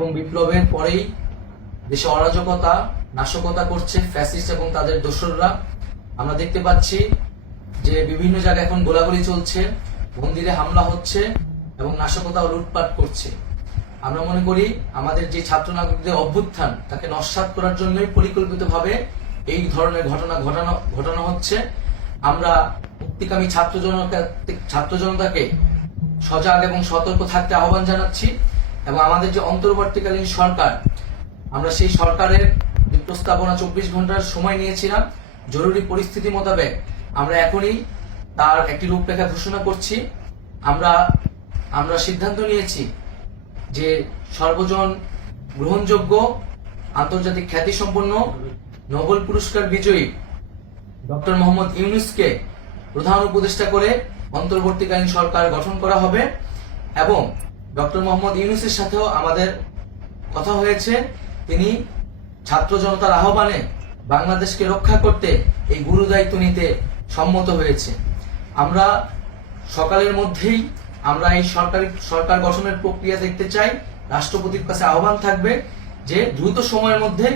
এবং বিপ্লবের পরেই দেশে অরাজকতা নাশকতা করছে ফ্যাসিস্ট এবং তাদের দোসররা। আমরা দেখতে পাচ্ছি যে বিভিন্ন জায়গায় এখন গোলাগুলি চলছে, মন্দিরে হামলা হচ্ছে এবং নাশকতা ও লুটপাট করছে। আমরা মনে করি আমাদের যে ছাত্র নাগরিকদের অভ্যুত্থান তাকে নস্যাৎ করার জন্যই পরিকল্পিতভাবে এই ধরনের ঘটনা ঘটানো হচ্ছে। আমরা মুক্তিকামী ছাত্র জনতাকে সজাগ এবং সতর্ক থাকতে আহ্বান জানাচ্ছি এবং আমাদের যে অন্তর্বর্তীকালীন সরকার, আমরা সেই সরকারের যে প্রস্তাবনা 24 ঘন্টার সময় নিয়েছিলাম, জরুরি পরিস্থিতি মোতাবেক আমরা এখনই তার একটি রূপরেখা ঘোষণা করছি। আমরা সিদ্ধান্ত নিয়েছি যে সর্বজন গ্রহণযোগ্য আন্তর্জাতিক খ্যাতিসম্পন্ন নোবেল পুরস্কার বিজয়ী ডক্টর মোহাম্মদ ইউনূসকে প্রধান উপদেষ্টা করে অন্তর্বর্তীকালীন সরকার গঠন করা হবে এবং ডক্টর মোহাম্মদ ইউনূসের সাথেও আমাদের কথা হয়েছে। তিনি ছাত্র জনতার আহ্বানে বাংলাদেশকে রক্ষা করতে এই গুরু দায়িত্ব নিতে সম্মত হয়েছে। আমরা সকালের মধ্যেই আমরা এই সরকার গঠনের প্রক্রিয়া দেখতে চাই। রাষ্ট্রপতির কাছে আহ্বান থাকবে যে দ্রুত সময়ের মধ্যে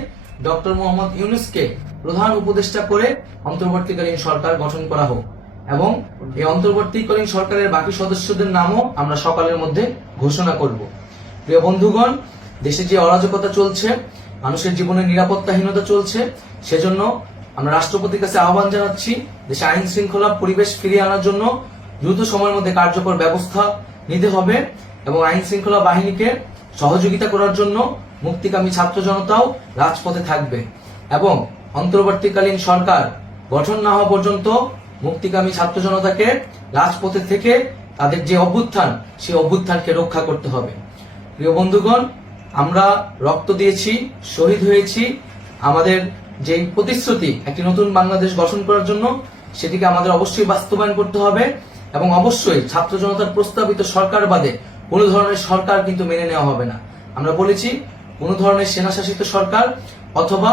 ডক্টর মোহাম্মদ ইউনূসকে প্রধান উপদেষ্টা করে অন্তর্বর্তীকালীন সরকার গঠন করা হোক এবং এই অন্তর্বর্তীকালীন সরকারের বাকি সদস্যদের নামও আমরা সকালের মধ্যে ঘোষণা করব। প্রিয় বন্ধুগণ, দেশে যে অরাজকতা চলছে, মানুষের জীবনের নিরাপত্তাহীনতা চলছে, সেজন্য আমরা রাষ্ট্রপতির কাছে আহ্বান জানাচ্ছি দেশে আইন শৃঙ্খলা পরিবেশ ফিরিয়ে আনার জন্য দ্রুত সময়ের মধ্যে কার্যকর ব্যবস্থা নিতে হবে এবং আইন শৃঙ্খলা বাহিনীকে সহযোগিতা করার জন্য মুক্তিকামী ছাত্র জনতাও রাজপথে থাকবে এবং অন্তর্বর্তীকালীন সরকার গঠন না হওয়া পর্যন্ত মুক্তিকামী ছাত্র জনতাকে রাজপথে থেকে তাদের যে অভ্যুত্থান, সেই অভ্যুত্থানকে রক্ষা করতে হবে। প্রিয় বন্ধুগণ, আমরা রক্ত দিয়েছি, শহীদ হয়েছি। আমাদের যে প্রতিশ্রুতি একটি নতুন বাংলাদেশ গঠন করার জন্য, সেটিকে আমাদের অবশ্যই বাস্তবায়ন করতে হবে এবং অবশ্যই ছাত্র জনতার প্রস্তাবিত সরকার বাদে কোনো ধরনের সরকার কিন্তু মেনে নেওয়া হবে না। আমরা বলেছি কোনো ধরনের সেনা শাসিত সরকার অথবা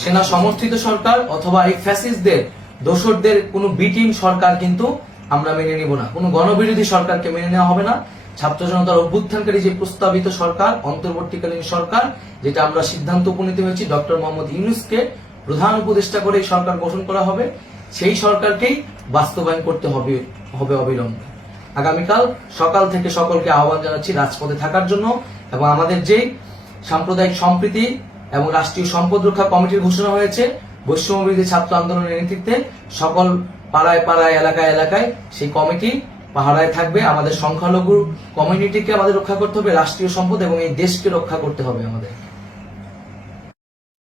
সেনা সমর্থিত সরকার অথবা এই ফ্যাসিস্টদের দোসরদের কোনো বি টিম সরকার কিন্তু আমরা মেনে নিব না। কোনো গণবিরোধী সরকারকে মেনে নেওয়া হবে না। ছাত্র জনতার অভ্যুত্থানকারী যে প্রস্তাবিত সরকার, অন্তর্বর্তীকালীন সরকার, যেটা আমরা সিদ্ধান্ত উপনীত হয়েছি ডক্টর মোহাম্মদ ইউনূসকে প্রধান উপদেষ্টা করে এই সরকার গঠন করা হবে, সেই সরকারকেই বাস্তবায়ন করতে হবে অবিলম্বে। আগামীকাল সকাল থেকে সকলকে আহ্বান জানাচ্ছি রাজপথে থাকার জন্য এবং আমাদের যে সাম্প্রদায়িক সম্প্রীতি এবং রাষ্ট্রীয় সম্পদ রক্ষা কমিটির ঘোষণা হয়েছে বৈষম্যবিরোধী ছাত্র আন্দোলনের নেতৃত্বে, সকল পাড়ায় পাড়ায় এলাকায় এলাকায় সেই কমিটি পাহারায় থাকবে। আমাদের সংখ্যালঘু কমিউনিটিকে আমাদের রক্ষা করতে হবে, রাষ্ট্রীয় সম্পদ এবং এই দেশকে রক্ষা করতে হবে আমাদের।